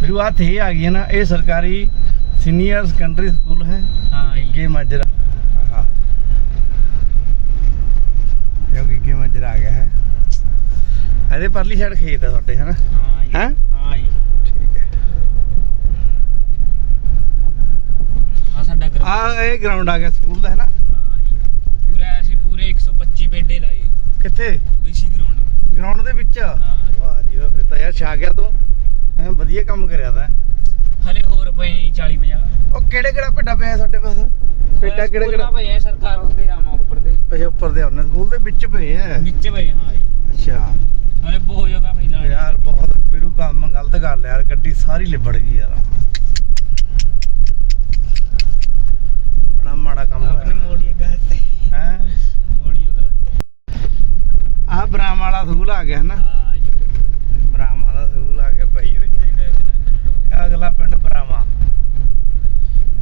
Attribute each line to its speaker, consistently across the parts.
Speaker 1: ਵੀਰੂ ਆ ਥੇ ਆ ਗਈ ਹੈ ਨਾ ਇਹ ਸਰਕਾਰੀ ਸੀਨੀਅਰ ਸੈਕੰਡਰੀ ਸਕੂਲ ਹੈ।
Speaker 2: ਹਾਂ ਜੀ।
Speaker 1: ਗਿੱਗੇ ਮਾਜਰਾ। ਹਾਂ ਇਹ ਗਿੱਗੇ ਮਾਜਰਾ ਆ ਗਿਆ ਹੈ। ਇਹਦੇ ਪਰਲੀ ਸਾਈਡ ਖੇਤ ਹੈ ਤੁਹਾਡੇ ਹਨਾ?
Speaker 2: ਹਾਂ ਜੀ।
Speaker 1: ਹੈਂ?
Speaker 2: ਹਾਂ ਜੀ
Speaker 1: ਠੀਕ ਹੈ।
Speaker 2: ਆ ਸਾਡਾ ਗਰਾਊਂਡ
Speaker 1: ਆ ਇਹ ਗਰਾਊਂਡ ਆ ਗਿਆ ਸਕੂਲ ਦਾ ਹੈ ਨਾ
Speaker 2: ਹਾਂ ਜੀ ਪੂਰਾ ਅਸੀਂ ਪੂਰੇ 125 ਪੇਡੇ ਲਾਏ।
Speaker 1: ਕਿੱਥੇ?
Speaker 2: ਇਸੀ ਗਰਾਊਂਡ
Speaker 1: ਗਰਾਊਂਡ ਦੇ ਵਿੱਚ?
Speaker 2: ਹਾਂ।
Speaker 1: ਵਾਹ ਫਿਰ ਤਾਂ ਯਾਰ ਛਾ ਗਿਆ ਤੂੰ। ਐਂ ਵਧੀਆ ਕੰਮ ਕਰਿਆ ਤਾਂ।
Speaker 2: ਹਲੇ ਹੋਰ ਪਏ 40 50
Speaker 1: ਉਹ ਕਿਹੜੇ ਕਿਹੜਾ ਪਿੰਡਾ ਪਿਆ ਤੁਹਾਡੇ ਪਾਸ? ਪਿੰਡਾ ਕਿਹੜੇ ਕਿਹੜਾ?
Speaker 2: ਆ ਸਰਕਾਰ ਦੇ ਰਾਮਾ ਉੱਪਰ ਦੇ।
Speaker 1: ਅੱਛਾ ਉੱਪਰ ਦੇ ਉਹਨੇ ਸਕੂਲ ਦੇ ਵਿੱਚ ਪਏ ਆ।
Speaker 2: ਵਿੱਚ ਪਏ ਹਾਂ ਜੀ।
Speaker 1: ਅੱਛਾ।
Speaker 2: ਹਲੇ ਬਹੁਤ ਜਗ੍ਹਾ ਪਈ ਲਾਏ
Speaker 1: ਯਾਰ ਬਹੁਤ ਵੀਰੂ ਕੰਮ ਗਲਤ ਕਰ ਲਿਆ ਯਾਰ ਗੱਡੀ ਸਾਰੀ ਲਿਬੜ ਗਈ ਯਾਰ। ਬੜਾ ਮਾੜਾ ਕੰਮ
Speaker 2: ਆਪਣੇ
Speaker 1: ਹੋਇਆ
Speaker 2: ਮੋੜੀਏ
Speaker 1: ਹੈ। ਆਹ ਬਰਾਮ ਵਾਲਾ ਸਕੂਲ ਆ ਗਿਆ ਨਾ
Speaker 2: ਹਾਂ ਜੀ
Speaker 1: ਬਰਾਮ ਵਾਲਾ ਸਕੂਲ ਆ ਗਿਆ ਭਾਈ ਇਹ ਅਗਲਾ ਪਿੰਡ ਬਰਾਮਾ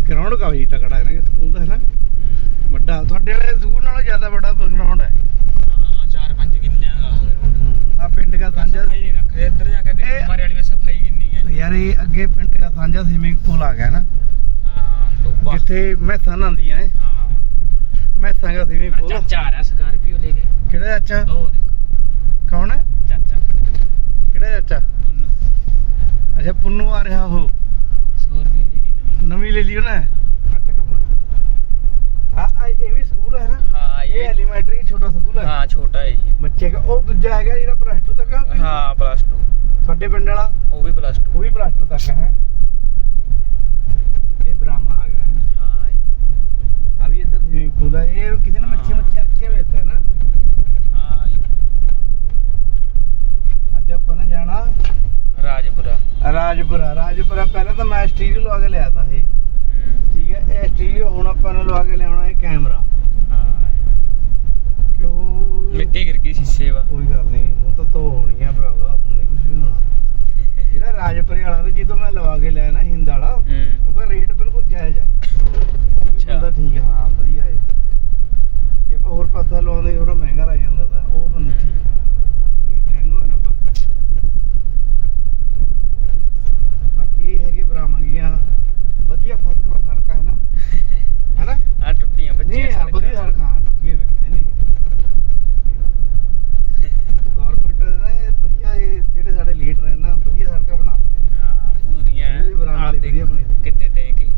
Speaker 1: ਗਰਾਊਂਡ ਕਾਫੀ ਤਕੜਾ ਹੈ ਨਾ ਸਕੂਲ ਦਾ ਹੈ ਨਾ ਵੱਡਾ ਤੁਹਾਡੇ ਵਾਲੇ ਸਕੂਲ ਨਾਲੋਂ ਜ਼ਿਆਦਾ ਵੱਡਾ ਗਰਾਊਂਡ ਹੈ।
Speaker 2: ਹਾਂ ਚਾਰ ਪੰਜ ਕਿੱਲਿਆਂ ਦਾ।
Speaker 1: ਆ ਪਿੰਡ ਦਾ ਸਾਂਝਾ
Speaker 2: ਰੱਖਦੇ ਇੱਧਰ ਜਾ ਕੇ ਦੇਖੋ ਹਮਾਰੇ ਵਾਲੀ ਸਫ਼ਾਈ ਕਿੰਨੀ ਹੈ।
Speaker 1: ਯਾਰ ਇਹ ਅੱਗੇ ਪਿੰਡ ਦਾ ਸਾਂਝਾ ਸਵਿਮਿੰਗ ਪੂਲ ਆ ਗਿਆ ਨਾ।
Speaker 2: ਹਾਂ ਟੋਬਾ
Speaker 1: ਜਿੱਥੇ ਮੈਸਾਂ ਨਹਾਉਂਦੀਆਂ ਨੇ।
Speaker 2: ਹਾਂ।
Speaker 1: ਮੈਸਾਂ ਦਾ ਸਵਿਮਿੰਗ
Speaker 2: ਮੇਰਾ
Speaker 1: ਪੂਲ
Speaker 2: ਚਾਚਾ ਆ ਰਿਹਾ ਸਕਾਰਪੀਓ ਲੈ ਕੇ।
Speaker 1: ਕਿਹੜਾ ਚਾਚਾ?
Speaker 2: ਉਹ ਦੇਖੋ।
Speaker 1: ਕੌਣ ਹੈ?
Speaker 2: ਚਾਚਾ।
Speaker 1: ਕਿਹੜਾ ਚਾਚਾ?
Speaker 2: ਉਹਨੂੰ
Speaker 1: ਅੱਛਾ ਪੁੰਨੂ ਆ ਰਿਹਾ ਉਹ।
Speaker 2: 100 ਰੁਪਏ ਲੈ ਲਈ ਨਵੀਂ।
Speaker 1: ਨਵੀਂ ਲੈ ਲਈ ਉਹਨੇ? ਆ ਆ ਇਹ ਵੀ ਸਕੂਲ ਹੈ ਨਾ।
Speaker 2: ਹਾਂ
Speaker 1: ਇਹ
Speaker 2: ਇਹ
Speaker 1: ਐਲੀਮੈਂਟਰੀ ਛੋਟਾ ਸਕੂਲ ਹੈ
Speaker 2: ਹਾਂ ਛੋਟਾ ਹੈ ਜੀ।
Speaker 1: ਬੱਚੇ ਦਾ ਉਹ ਦੂਜਾ ਹੈਗਾ ਜਿਹੜਾ ਪਲੱਸ 2 ਤੱਕ ਹੈ
Speaker 2: ਹਾਂ ਪਲੱਸ 2
Speaker 1: ਤੁਹਾਡੇ ਪਿੰਡ ਵਾਲਾ?
Speaker 2: ਉਹ ਵੀ ਪਲੱਸ 2
Speaker 1: ਉਹ ਵੀ ਪਲੱਸ 2 ਤੱਕ ਹੈ? ਇਹ ਬ੍ਰਾਹਮਣ ਆ ਗਿਆ ਹੈ?
Speaker 2: ਹਾਂ ਜੀ।
Speaker 1: ਆ ਵੀ ਇੱਧਰ ਸਵਿਮਿੰਗ ਪੂਲ ਹੈ ਇਹ ਕਿਸੇ ਨੇ ਮੱਛੀ ਮੱਛੀ ਰੱਖੇ ਹੋਏ ਇੱਥੇ ਨਾ।
Speaker 2: ਹਾਂ ਜੀ।
Speaker 1: ਅੱਜ ਆਪਾਂ ਨੇ ਜਾਣਾ
Speaker 2: ਰਾਜਪੁਰਾ।
Speaker 1: ਰਾਜਪੁਰਾ। ਰਾਜਪੁਰਾ ਪਹਿਲਾਂ ਤਾਂ ਮੈਂ ਸਟੀਰੀਓ ਲਵਾ ਕੇ ਲਿਆ ਤਾ ਇਹ। ਇਹ ਸਟੀਰੀਓ ਹੁਣ ਆਪਾਂ ਨੇ ਲਵਾ ਕੇ ਲਿਆਉਣਾ ਹੈ ਕੈਮਰਾ।
Speaker 2: ਹਾਂ।
Speaker 1: ਕਿਉਂ?
Speaker 2: ਮਿੱਟੀ ਗਿਰ ਗਈ ਸ਼ੀਸ਼ੇ ਵਾ।
Speaker 1: ਕੋਈ ਗੱਲ ਨਹੀਂ ਉਹ ਤਾਂ ਧੋ ਹੋਣੀ ਆ ਭਰਾਵਾ ਹੁਣ ਨਹੀਂ ਕੁਝ ਵੀ ਹੋਣਾ ਜਿਹੜਾ ਰਾਜਪੁਰੇ ਵਾਲਾ ਤੇ ਜਦੋਂ ਮੈਂ ਲਵਾ ਕੇ ਲਿਆ ਨਾ ਹਿੰਦ ਵਾਲਾ
Speaker 2: ਹੂੰ।
Speaker 1: ਉਹਦਾ ਰੇਟ ਬਿਲਕੁਲ ਜਾਇਜ਼ ਹੈ
Speaker 2: ਅੱਛਾ।
Speaker 1: ਬੰਦਾ ਠੀਕ ਹੈ ਹਾਂ ਵਧੀਆ ਹੈ ਜੇ ਆਪਾਂ ਹੋਰ ਪਾਸਾ ਲਵਾਉਂਦੇ ਥੋੜਾ ਮਹਿੰਗਾ ਲੱਗ ਜਾਂਦਾ ਤਾਂ ਉਹ ਬੰਦਾ ਠੀਕ ਹੈ ਰੇਟ ਟੈਂਗੋ ਨਾ ਆਪਾਂ ਬਾਕੀ ਇਹ ਹੈਗੇ ਬਰਾਮਗੀਆਂ ਵਧੀਆ ਫਸਟ ਕਲਾਸ ਸੜਕਾਂ ਹੈ ਨਾ ਹੈ ਨਾ
Speaker 2: ਆ ਟੁੱਟੀਆਂ ਬੱਚੀਆਂ
Speaker 1: ਨਹੀਂ ਆ ਵਧੀਆ ਸੜਕਾਂ ਹਾਂ ਟੁੱਟੀਆਂ ਵੇ ਨਹੀਂ ਗਵਰਨਮੈਂਟ ਨੇ ਵਧੀਆ ਇਹ ਜਿਹੜੇ ਸਾਡੇ ਲੀਡਰ ਹੈ ਨਾ ਵਧੀਆ ਸੜਕਾਂ ਬਣਾ ਦਿੰਦੇ ਨੇ
Speaker 2: ਹਾਂ ਪੂਰੀਆਂ
Speaker 1: ਇਹ ਵੀ ਬਰਾਮਦ
Speaker 2: ਆਹ
Speaker 1: ਵਾਲੀ ਵਧੀਆ
Speaker 2: ਦੇਖੋ,
Speaker 1: ਬਣੀ ਹੋਈ।
Speaker 2: ਕਿੰਨੇ ਟੈਂਕੀ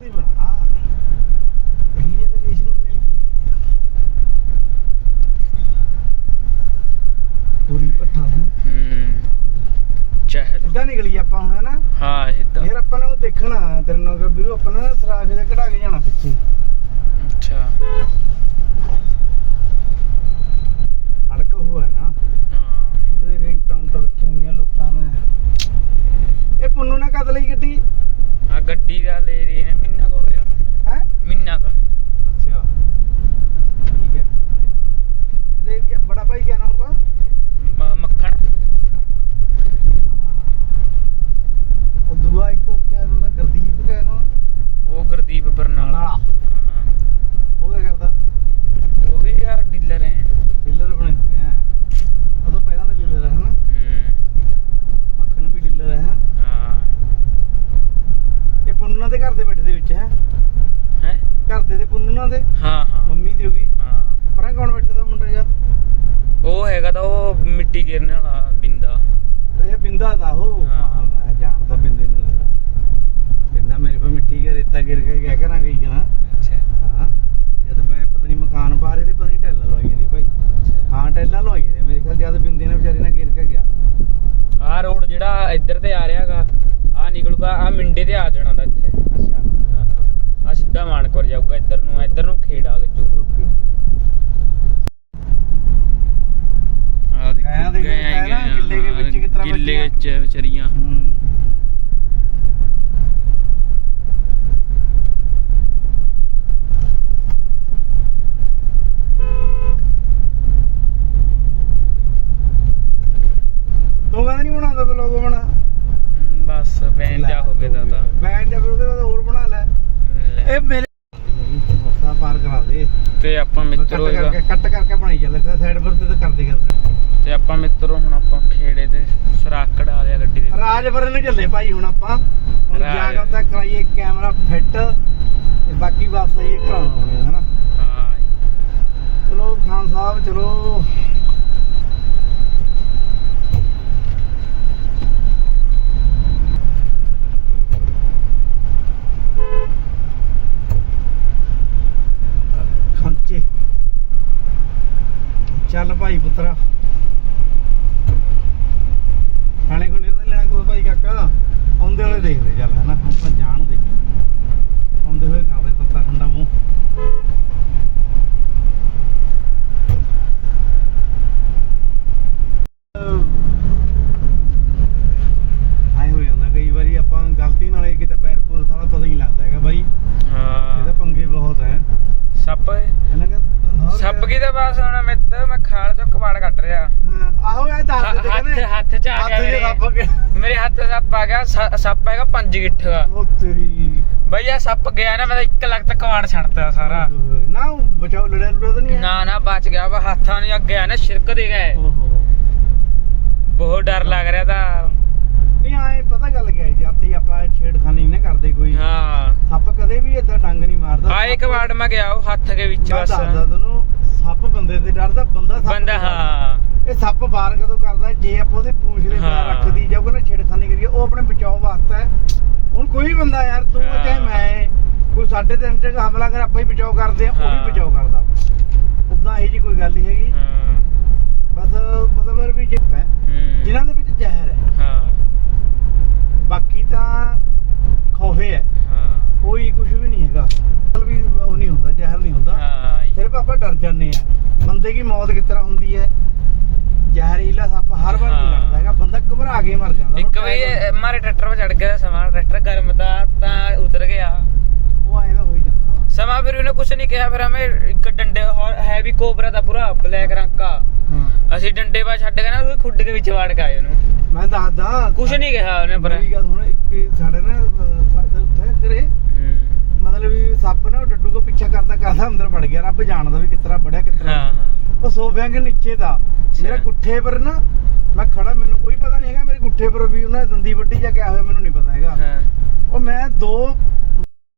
Speaker 1: ਨਹੀਂ ਬਣਾ ਇਹ ਲੋਕੇਸ਼ਨ ਮਿਲ ਗਈ ਪੂਰੀ ਪੱਠਾ ਹੈ
Speaker 2: ਹੂੰ ਚਹਿਲ
Speaker 1: ਸਿੱਧਾ ਨਿਕਲੀ ਆਪਾਂ ਹੁਣ ਹੈ ਨਾ
Speaker 2: ਹਾਂ ਸਿੱਧਾ
Speaker 1: ਯਾਰ ਆਪਾਂ ਨੇ ਉਹ ਦੇਖਣਾ ਤੇਰੇ ਨਾਲ ਵੀਰੋ ਆਪਾਂ ਨਾ ਸਰਾਖ ਜਿਹਾ ਕਢਾ ਕੇ ਜਾਣਾ ਪਿੱਛੇ।
Speaker 2: ਅੱਛਾ
Speaker 1: ਅੜਕ ਹੋਇਆ ਨਾ
Speaker 2: ਹਾਂ
Speaker 1: ਉਹਦੇ ਰਿੰਗਟੋਨ ਰੱਖੀਆਂ ਹੋਈਆਂ ਲੋਕਾਂ ਨੇ ਇਹ ਪੁੰਨੂ ਨੇ ਕਦ ਲਈ ਗੱਡੀ
Speaker 2: ਆ ਗੱਡੀ ਦਾ ਲੈ ਰਹੀ ਹੈ ਮਹੀਨਾ ਕੁ ਹੋ ਗਿਆ
Speaker 1: ਹੈ
Speaker 2: ਮਹੀਨਾ ਕਾ
Speaker 1: ਅੱਛਾ ਠੀਕ ਹੈ ਇਹਦੇ ਕੀ ਬੜਾ ਭਾਈ ਕਿਆ ਨਾਮ ਹੋਗਾ
Speaker 2: ਮੱਖਣ
Speaker 1: ਉਹ ਦੂਆ ਇੱਕ ਉਹ ਕਿਆ ਨਾਮ ਦਾ ਗੁਰਦੀਪ ਕਿਆ ਨਾਮ
Speaker 2: ਉਹ ਗੁਰਦੀਪ ਬਰਨਾਲਾ
Speaker 1: ਨਾਲਾ
Speaker 2: ਹਾਂ
Speaker 1: ਉਹ ਕਿਆ ਕਰਦਾ
Speaker 2: ਉਹ ਵੀ ਆ ਡੀਲਰ ਹੈ
Speaker 1: ਡੀਲਰ ਬਣੇ ਹੋਏ ਆ ਉਹ ਤੋਂ ਪਹਿਲਾਂ ਦਾ ਡੀਲਰ ਹੈ ਨਾ
Speaker 2: ਹੂੰ
Speaker 1: ਮੱਖਣ ਵੀ ਡੀਲਰ ਹੈ
Speaker 2: ਹਾਂ
Speaker 1: ਇਹ ਪੁੰਨੂਆਂ ਦੇ ਘਰ ਦੇ ਬੈਠੇ ਦੇ ਵਿੱਚ ਹੈ
Speaker 2: ਹੈ
Speaker 1: ਘਰ ਦੇ ਤੇ ਪੁੰਨੂਆਂ ਦੇ
Speaker 2: ਹਾਂ ਹਾਂ।
Speaker 1: ਮੰਮੀ ਦੀ ਹੋਗੀ
Speaker 2: ਹਾਂ।
Speaker 1: ਪਰਾਂ ਕੌਣ ਬੈਠਾ ਦਾ ਮੁੰਡਾ ਜਿਹਾ?
Speaker 2: ਉਹ ਹੈਗਾ ਤਾਂ ਉਹ ਮਿੱਟੀ ਗਿਰਨ ਵਾਲਾ ਬਿੰਦਾ।
Speaker 1: ਇਹ ਬਿੰਦਾ ਦਾ ਉਹ।
Speaker 2: ਹਾਂ।
Speaker 1: ਹਾਂ ਮੈਂ ਜਾਣਦਾ ਬਿੰਦੇ ਨੂੰ ਯਾਰ। ਬਿੰਦਾ ਮੇਰੇ ਕੋਲ ਮਿੱਟੀ ਦਾ ਰੇਤਾ ਗਿਰ ਕੇ ਗਿਆ ਕਰਾਂ ਗਈ ਕਰਾਂ
Speaker 2: ਅੱਛਾ।
Speaker 1: ਹਾਂ। ਜਦ ਮੈਂ ਪਤਾ ਨਹੀਂ ਮਕਾਨ ਪਾ ਰਹੇ ਤੇ ਪਤਾ ਨਹੀਂ ਟੈਲਾਂ ਲਵਾਈਆਂ ਦੀ ਭਾਈ। ਹਾਂ ਟੈਲਾਂ ਲਵਾਈਆਂ ਦੀ ਮੇਰੇ ਖਿਆਲ ਜਦ ਬਿੰਦੇ ਨੇ ਵਿਚਾਰੀ ਨਾਲ ਗਿਰ ਕੇ ਗਿਆ।
Speaker 2: ਆ ਰੋਡ ਜਿਹੜਾ ਇੱਧਰ ਤੇ ਆ ਰਿਹਾਗਾ ਆ ਨਿਕਲੂਗਾ ਆ ਮਿੰਡੇ ਤੇ ਆ ਜਾਣਾ ਦਾ। ਆ ਸਿੱਧਾ ਮਾਨਕਪੁਰ ਜਾਊਗਾ ਇੱਧਰ ਨੂੰ ਇੱਧਰ ਨੂੰ ਖੇੜਾ ਗੱਜੂ। ਆ
Speaker 1: ਦੇਖੋ, ਨਾ ਗਿੱਲੇ ਦੇ ਵਿੱਚ
Speaker 2: ਗਿੱਲੇ
Speaker 1: ਵੱਜੀਆਂ।
Speaker 2: ਵਿੱਚ ਵਿਚਾਰੀਆਂ
Speaker 1: ਹੂੰ ਤੂੰ ਕਹਿੰਦਾ ਨਹੀਂ ਬਣਾਉਂਦਾ ਬਲੌਗ ਬਣਾ
Speaker 2: ਹਮ, ਬਸ ਬਸ ਬੈਨ ਜਾ ਹੋ ਗਿਆ ਤਾਂ
Speaker 1: ਬੈਨ ਜਾ ਫਿਰ ਉਹਦੇ ਬਾਅਦ ਹੋਰ ਬਣਾ ਲੈ
Speaker 2: ਲੈ।
Speaker 1: ਇਹ ਮੇਰੇ ਰਸਤਾ ਪਾਰ ਕਰਾ ਦੇ।
Speaker 2: ਤੇ ਆਪਾਂ
Speaker 1: ਕੱਟ
Speaker 2: ਮਿੱਤਰੋ ਇਹਦਾ
Speaker 1: ਕਰਕੇ ਕੱਟ ਕਰਕੇ ਬਣਾਈ ਚੱਲ ਤੇ ਸਾਈਡ ਪਰ ਤੇ ਤਾਂ ਕਰਦੇ ਕਰਦੇ।
Speaker 2: ਤੇ ਆਪਾਂ ਮਿੱਤਰੋ ਹੁਣ ਆਪਾਂ ਖੇੜੇ ਤੇ ਸਰਾਕੜ ਆ ਲਿਆ ਗੱਡੀ ਦੇ ਵਿੱਚ।
Speaker 1: ਰਾਜਪੁਰ ਨੂੰ ਚੱਲੇ ਭਾਈ ਹੁਣ ਆਪਾਂ। ਹੁਣ
Speaker 2: ਰਾਜ-
Speaker 1: ਜਾ ਕੇ ਉੱਥੇ ਕਰਾਈਏ ਕੈਮਰਾ ਫਿੱਟ ਤੇ ਬਾਕੀ ਬਸ ਇਹ ਕਰਾਉਣਾ ਹੋਣੇ ਹਨਾ।
Speaker 2: ਹਾਂ।
Speaker 1: ਚਲੋ ਖਾਨ ਸਾਹਿਬ ਚਲੋ। ਚੱਲ ਭਾਈ ਪੁੱਤਰਾ। ਖਾਣੇ ਖੁਣੇ ਤਾਂ ਲੈਣਾ ਕੋਈ ਭਾਈ ਕਾਕਾ। ਆਉਂਦੇ ਹੋਏ ਦੇਖਦੇ ਚੱਲ ਹਨਾ? ਆਪਾਂ ਜਾਣ ਦੇ। ਆਉਂਦੇ ਹੋਏ ਖਾਦੇ ਤੱਤਾ ਠੰਡਾ ਮੂੰਹ। ਆਏ ਹੋ ਜਾਂਦਾ ਕਈ ਵਾਰੀ ਆਪਾਂ ਗਲਤੀ ਨਾਲ ਇਹ ਕਿਤੇ ਪੈਰ ਪੂਰ ਸਾਲਾ ਪਤਾ ਹੀ ਨਹੀਂ ਲੱਗਦਾ ਹੈਗਾ ਬਾਈ। ਇਹਦੇ
Speaker 2: ਹਾਂ
Speaker 1: ਪੰਗੇ ਬਹੁਤ ਹੈ।
Speaker 2: ਸੱਪ
Speaker 1: ਇਹਨਾਂ ਕਿ ਹੋਰ
Speaker 2: ਸੱਪ ਕੀ ਦੇ ਪਾਸ ਹੁਣ ਮਿੱਤਰ ਮੈਂ ਖਾਲ ਚੋਂ ਕਬਾੜ ਕੱਢ ਰਿਹਾ।
Speaker 1: ਆਹੋ ਇਹ ਦੱਸ ਦੇ
Speaker 2: ਹੱਥ
Speaker 1: ਕਹਿੰਦੇ
Speaker 2: ਹੱਥ ਚ ਆ
Speaker 1: ਹੱਥ
Speaker 2: ਗਿਆ
Speaker 1: ਜੇ
Speaker 2: ਮੇਰੇ।
Speaker 1: ਸੱਪ ਅੱਗੇ
Speaker 2: ਮੇਰੇ ਹੱਥ ਚ ਸੱਪ ਆ ਗਿਆ ਸ- ਸੱਪ ਹੈਗਾ 5 ਗਿੱਠ।
Speaker 1: ਉਹ ਤੇਰੀ।
Speaker 2: ਬਈ ਇਹ ਸੱਪ ਗਿਆ ਨਾ ਮੈਂ ਤਾਂ 1 ਲੱਖ ਤੱਕ ਕਬਾੜ ਛੱਡਤਾ ਸਾਰਾ।
Speaker 1: ਨਾ ਉਹ ਬਚਾਓ ਲੜਿਆ ਲੁੜਿਆ ਤਾਂ ਨਹੀਂ ਹੈ?
Speaker 2: ਨਾ ਨਾ ਬਚ ਗਿਆ ਵਾ ਹੱਥਾਂ ਨੇ ਅੱਗੇ ਆ ਨਾ ਛਿਰਕ ਦੇ ਗਏ।
Speaker 1: ਓਹੋ।
Speaker 2: ਬਹੁਤ ਡਰ ਲੱਗ ਰਿਹਾ ਤਾਂ।
Speaker 1: ਨਹੀਂ ਆਏ ਪਤਾ ਗੱਲ ਕੀ ਹੈ ਜਾਤੀ ਆਪਾਂ ਛੇੜਖਾਨੀ ਨਹੀਂ ਨਾ ਕਰਦੇ ਕੋਈ।
Speaker 2: ਹਾਂ।
Speaker 1: ਸੱਪ ਕਦੇ ਵੀ ਏਦਾਂ ਡੰਗ ਨਹੀਂ ਮਾਰਦਾ
Speaker 2: ਆ ਇੱਕ ਵਾਰ ਮੈਂ ਗਿਆ ਉਹ ਹੱਥ ਦੇ ਵਿੱਚ
Speaker 1: ਮੈਂ
Speaker 2: ਬਸ।
Speaker 1: ਦੱਸਦਾ ਤੈਨੂੰ ਸੱਪ ਬੰਦੇ ਤੇ ਡਰਦਾ ਬੰਦਾ ਸੱਪ
Speaker 2: ਬੰਦਾ
Speaker 1: ਤੋਂ ਡਰਦਾ।
Speaker 2: ਹਾਂ
Speaker 1: ਇਹ ਸੱਪ ਬਾਹਰ ਕਦੋਂ ਕਰਦਾ ਜੇ ਆਪਾਂ ਉਹਦੇ ਪੂੰਛ ਦੇ
Speaker 2: ਹਾਂ।
Speaker 1: ਉੱਪਰ ਰੱਖਦੀ ਜਾਊਗਾ ਨਾ ਛੇੜਖਾਨੀ ਕਰੀਏ ਉਹ ਆਪਣੇ ਬਚਾਓ ਵਾਸਤੇ ਹੈ ਹੁਣ ਕੋਈ ਵੀ ਬੰਦਾ ਯਾਰ ਤੂੰ
Speaker 2: ਹਾਂ।
Speaker 1: ਚਾਹੇ ਮੈਂ ਕੋਈ ਸਾਡੇ ਤੇ ਹਮਲਾ ਕਰ ਆਪਾਂ ਹੀ ਬਚਾਓ ਕਰਦੇ ਆ ਉਹ
Speaker 2: ਹਾਂ।
Speaker 1: ਵੀ ਬਚਾਓ ਕਰਦਾ ਆਪਣਾ ਉਦਾਂ ਇਹ ਜੀ ਕੋਈ ਗੱਲ ਨਹੀਂ ਹੈਗੀ
Speaker 2: ਹਾਂ
Speaker 1: ਬਸ ਮਤਲਬ ਵੀ ਜੇ ਹੈ
Speaker 2: ਹੂੰ।
Speaker 1: ਜਿਨ੍ਹਾਂ ਦੇ ਵਿੱਚ ਜ਼ਹਿਰ ਹੈ
Speaker 2: ਹਾਂ
Speaker 1: ਬਾਕੀ ਤਾਂ ਖੋਫੇ ਹੈ
Speaker 2: ਹਾਂ
Speaker 1: ਕੋਈ ਕੁਝ ਵੀ ਨਹੀਂ ਹੈਗਾ ਮਤਲਬ ਵੀ ਉਹ ਨਹੀਂ ਹੁੰਦਾ ਜ਼ਹਿਰ ਨਹੀਂ ਹੁੰਦਾ
Speaker 2: ਹਾਂ।
Speaker 1: ਸਿਰਫ ਆਪਾਂ ਡਰ ਜਾਂਦੇ ਆ। ਬੰਦੇ ਦੀ ਮੌਤ ਕਿਸ ਤਰ੍ਹਾਂ ਹੁੰਦੀ ਹੈ? ਜ਼ਹਿਰੀਲਾ ਸੱਪ ਹਰ ਵਾਰ ਨਹੀਂ। ਲੜਦਾ ਹੈਗਾ। ਬੰਦਾ ਘਬਰਾ ਕੇ ਮਰ ਜਾਂਦਾ।
Speaker 2: ਇੱਕ
Speaker 1: attack
Speaker 2: ਮਾਰੇ ਟਰੈਕਟਰ 'ਤੇ ਚੜ ਗਿਆ ਸਮਾਂ। ਟਰੈਕਟਰ ਗਰਮ ਤਾਂ ਤਾਂ ਉਤਰ ਗਿਆ।
Speaker 1: ਉਹ ਆਏ ਦਾ ਹੋ ਹੀ ਜਾਂਦਾ। ਵਾ।
Speaker 2: ਸਮਾਂ ਫਿਰ ਉਹਨੇ ਕੁਝ ਨਹੀਂ ਕਿਹਾ। ਫਿਰ ਹਮੇ ਇੱਕ ਡੰਡੇ ਹੈ ਵੀ ਕੋਬਰਾ ਦਾ ਪੂਰਾ ਬਲੈਕ ਰੰਗ ਦਾ ਅਸੀਂ ਡੰਡੇ ਬਾ ਛੱਡ ਕੇ ਨਾ ਉਹ ਖੁੱਡ ਦੇ ਵਿੱਚ ਵਾੜ ਕੇ ਆਏ ਉਹਨੂੰ।
Speaker 1: ਮੈਂ ਦੱਸਦਾ।
Speaker 2: ਕੁਝ ਨਹੀਂ ਕਿਹਾ ਉਹਨੇ ਪਰ।
Speaker 1: ਮੇਰੀ ਗੱਲ ਸੁਣ ਇੱਕ ਸਾਡੇ ਨਾ ਉੱਥੇ
Speaker 2: ਹੂੰ।
Speaker 1: ਮਤਲਬ ਵੀ ਸੱਪ ਨਾ ਉਹ ਡੱਡੂ ਕੋ ਪਿੱਛਾ ਕਰਦਾ ਕਰਦਾ ਅੰਦਰ ਵੜ ਗਿਆ ਰੱਬ ਜਾਣਦਾ ਵੀ ਵੜਿਆ ਕਿਸ ਤਰ੍ਹਾਂ
Speaker 2: ਹਾਂ ਹਾਂ।
Speaker 1: ਉਹ ਸੋਫਿਆਂ ਦੇ ਨੀਚੇ ਦਾ ਮੇਰਾ ਗੁੱਠੇ ਪਰ ਨਾ ਮੈਂ ਖੜਾ ਮੈਨੂੰ ਕੋਈ ਪਤਾ ਨਹੀਂ ਹੈਗਾ ਮੇਰੇ ਗੁੱਠੇ ਪਰ ਵੀ ਉਹਨਾਂ ਦੀ ਦੰਦੀ ਵੱਡੀ ਜਾਂ ਕਿਆ ਹੋਇਆ ਮੈਨੂੰ ਨਹੀਂ ਪਤਾ ਹੈਗਾ।
Speaker 2: ਹਾਂ।
Speaker 1: ਉਹ ਮੈਂ ਦੋ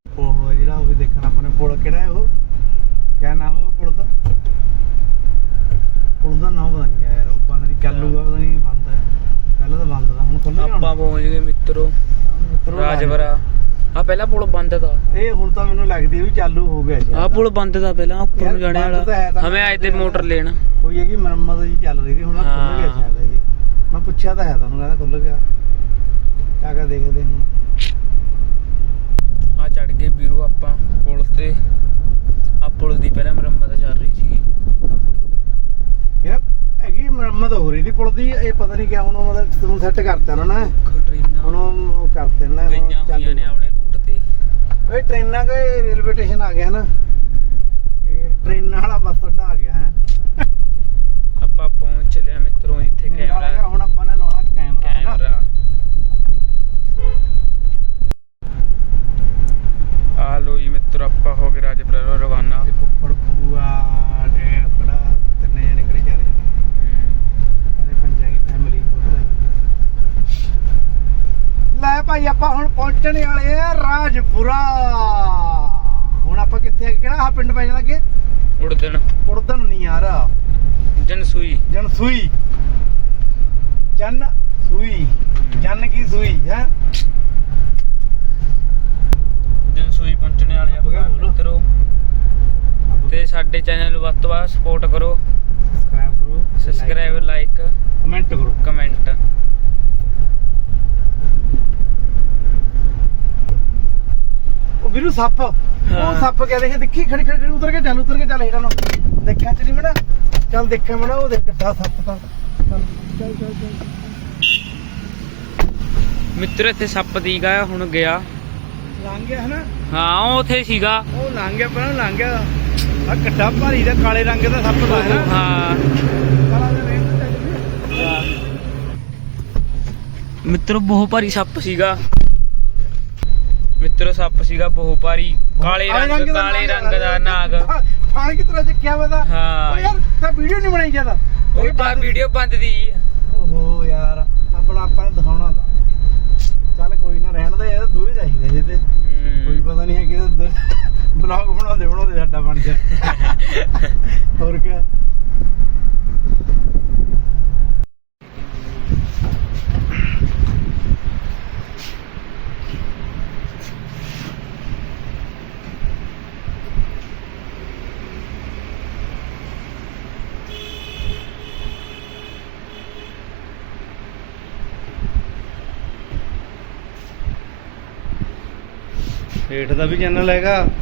Speaker 1: ਉਹ ਜਿਹੜਾ ਉਹ ਵੀ ਦੇਖਣਾ ਆਪਣੇ ਪੁਲ ਕਿਹੜਾ ਹੈ ਉਹ? ਕਿਆ ਨਾਮ ਹੈ ਉਹ ਪੁਲ ਦਾ? ਪੁਲ ਦਾ ਨਾਮ ਪਤਾ ਨਹੀਂ ਯਾਰ ਉਹ ਪਤਾ ਨਹੀਂ ਚਾਲੂ ਆ ਪਤਾ ਨਹੀਂ ਬੰਦ ਹੈ। ਪਹਿਲਾਂ ਤਾਂ ਬੰਦ ਦਾ ਹੁਣ ਖੁੱਲ ਗਿਆ
Speaker 2: ਆਪਾਂ ਪਹੁੰਚ ਗਏ ਮਿੱਤਰੋ। ਰਾਜਵਰਾ। ਆ ਪਹਿਲਾ ਪੁਲ ਬੰਦ ਦਾ
Speaker 1: ਇਹ ਹੁਣ ਤਾਂ ਮੈਨੂੰ ਲੱਗਦੀ ਹੈ ਵੀ ਚਾਲੂ ਹੋ ਗਿਆ
Speaker 2: ਆ ਪੁਲ ਬੰਦ ਦਾ ਪਹਿਲਾਂ ਉੱਪਰ ਨੂੰ ਜਾਣੇ
Speaker 1: ਹੈ
Speaker 2: ਵਾਲਾ ਹਮੇ ਆਏ ਤੇ ਮੋਟਰ ਲੈਣ।
Speaker 1: ਕੋਈ ਹੈਗੀ ਮੁਰੰਮਤ ਜੀ ਚੱਲ ਰਹੀ ਸੀ ਹੁਣ ਖੁੱਲ ਗਿਆ
Speaker 2: ਹਾਂ।
Speaker 1: ਸ਼ਾਇਦ ਇਹ। ਮੈਂ ਪੁੱਛਿਆ ਤਾਂ ਹੈ ਤੁਹਾਨੂੰ ਕਹਿੰਦਾ ਖੁੱਲ ਗਿਆ। ਜਾ ਕੇ ਦੇਖਦੇ ਹਾਂ।
Speaker 2: ਆ ਚੜ ਗਏ ਵੀਰੋ ਆਪਾਂ ਪੁਲ ਤੇ। ਆ ਪੁਲ ਦੀ ਪਹਿਲਾਂ ਮੁਰੰਮਤ ਚੱਲ ਰਹੀ ਸੀਗੀ।
Speaker 1: ਯਾਰ ਹੈਗੀ ਮੁਰੰਮਤ ਹੋ ਰਹੀ ਸੀ ਪੁਲ ਦੀ ਇਹ ਪਤਾ ਨਹੀਂ ਕਿਆ ਹੁਣ ਉਹ ਮਤਲਬ ਤੁਹਾਨੂੰ ਸੈੱਟ ਕਰਤਾ ਨੇ
Speaker 2: ਟ੍ਰੇਨਾਂ।
Speaker 1: ਹੁਣ ਉਹ ਕਰਤੇ ਨੇ
Speaker 2: ਹੋਈਆਂ ਨੇ ਆਪਣੇ
Speaker 1: ਓਏ ਟ੍ਰੇਨਾਂ ਕੇ ਰੇਲਵੇ ਸਟੇਸ਼ਨ ਆ ਗਿਆ ਨਾ। ਇਹ ਟ੍ਰੇਨਾਂ ਵਾਲਾ ਬੱਸ ਅੱਡਾ ਆ ਗਿਆ ਹੈ।
Speaker 2: ਆਪਾਂ ਪਹੁੰਚ ਚੱਲੇ ਆ ਮਿੱਤਰੋ ਇੱਥੇ ਕੈਮਰਾ
Speaker 1: ਹੁਣ ਆਪਾਂ ਨੇ ਲਾਉਣਾ ਕੈਮਰਾ
Speaker 2: ਆ ਲੋ ਜੀ ਮਿੱਤਰ ਆਪਾਂ ਹੋ ਗਏ ਰਾਜਪੁਰਾ ਨੂੰ ਰਵਾਨਾ
Speaker 1: ਇਹ ਫੁੱਫੜ ਬੂਆ ਦੇ ਆਪਣਾ ਤਿੰਨੇ ਜਣੇ ਖੜੇ ਜਾ ਰਹੇ ਨੇ ਸਾਰੇ ਪੰਜਾਂ ਦੀ ਫੈਮਿਲੀ ਫੋਟੋ ਆਈ ਲੈ ਭਾਈ ਆਪਾਂ ਹੁਣ ਪਹੁੰਚਣ ਵਾਲੇ ਆ ਰਾਜਪੁਰਾ। ਹੁਣ ਆਪਾਂ ਕਿੱਥੇ ਆ? ਕਿਹੜਾ ਆ ਪਿੰਡ ਪੈ ਜਾਂਦਾ ਅੱਗੇ?
Speaker 2: ਉੜਦਣ
Speaker 1: ਉੜਦਨ ਨਹੀਂ ਯਾਰ।
Speaker 2: ਜਨਸੂਈ।
Speaker 1: ਜਨ ਸੂਈ ਜਨ ਸੂਈ। ਜਨ ਕੀ ਸੂਈ ਹੈ?
Speaker 2: ਜਨਸੂਈ ਪਹੁੰਚਣੇ ਵਾਲੇ ਆਪਾਂ
Speaker 1: ਬੋਲੋ।
Speaker 2: ਮਿੱਤਰੋ। ਤੇ ਸਾਡੇ ਚੈਨਲ ਨੂੰ ਵੱਧ ਤੋਂ ਵੱਧ ਸਪੋਰਟ ਕਰੋ।
Speaker 1: ਸਬਸਕ੍ਰਾਈਬ ਕਰੋ
Speaker 2: ਸਬਸਕ੍ਰਾਈਬ ਲਾਈਕ
Speaker 1: ਕਮੈਂਟ ਕਰੋ।
Speaker 2: ਕਮੈਂਟ
Speaker 1: ਵੀਰੂ ਸੱਪ। ਉਹ। ਸੱਪ ਕਹਿ ਦੇਖੇ ਦੇਖੀ ਖੜੀ ਖੜੀ ਉਤਰ ਕੇ ਚੱਲ ਉਤਰ ਕੇ ਚੱਲ ਹੇਠਾਂ ਨੂੰ ਦੇਖਿਆ ਚਲੀ ਮੜਾ ਚੱਲ ਦੇਖਿਆ ਮੜਾ ਉਹ ਦੇਖ ਕਿੱਡਾ ਸੱਪ ਤਾਂ। ਚੱਲ ਚੱਲ ਚੱਲ ਚੱਲ।
Speaker 2: ਮਿੱਤਰ ਇੱਥੇ ਸੱਪ ਦੀਗਾ ਹੁਣ ਗਿਆ।
Speaker 1: ਲੰਘ ਗਿਆ ਹਨਾ?
Speaker 2: ਹਾਂ ਉਹ ਉੱਥੇ ਸੀਗਾ।
Speaker 1: ਉਹ ਲੰਘ ਗਿਆ ਪਹਿਲਾਂ ਲੰਘ ਗਿਆ। ਆ ਕੱਟਾ ਭਾਰੀ ਦਾ ਕਾਲੇ ਰੰਗ ਦਾ ਸੱਪ ਦਾ ਹੈ ਨਾ
Speaker 2: ਹਾਂ।
Speaker 1: ਕਾਲਾ ਜਿਹਾ ਰੇਂਗ ਦਾ ਚੱਲ
Speaker 2: ਮਿੱਤਰੋ ਬਹੁਤ ਭਾਰੀ ਸੱਪ ਸੀਗਾ। ਮਿੱਤਰੋ ਸੱਪ ਸੀਗਾ ਬਹੁਤ ਭਾਰੀ ਕਾਲੇ ਰੰਗ ਕਾਲੇ ਰੰਗ ਦਾ ਨਾਗ।
Speaker 1: ਥਾਣ ਕਿਤਰਾ ਚੱਕਿਆ ਵਾ ਤਾਂ
Speaker 2: ਹਾਂ।
Speaker 1: ਯਾਰ ਤਾਂ ਵੀਡੀਓ ਨਹੀਂ ਬਣਾਈ ਜ਼ਿਆਦਾ।
Speaker 2: ਉਹ ਤਾਂ ਵੀਡੀਓ ਬੰਦ ਦੀ
Speaker 1: ਓਹੋ ਯਾਰ ਆਪਣਾ ਆਪਾਂ ਦਿਖਾਉਣਾ ਦਾ ਚੱਲ ਕੋਈ ਨਾ ਰਹਿਣ ਦੇ ਇਹ ਦੂਰ ਚਾਹੀਦਾ ਜੇ ਤੇ। ਕੋਈ। ਪਤਾ ਨਹੀਂ ਹੈ ਕਿ ਬਲੌਗ ਬਣਾਉਂਦੇ ਬਣਾਉਂਦੇ ਸਾਡਾ ਬਣ ਜਾ। ਹੋਰ ਕੀ ਹੇਠ ਦਾ ਵੀ ਚੈਨਲ ਹੈਗਾ।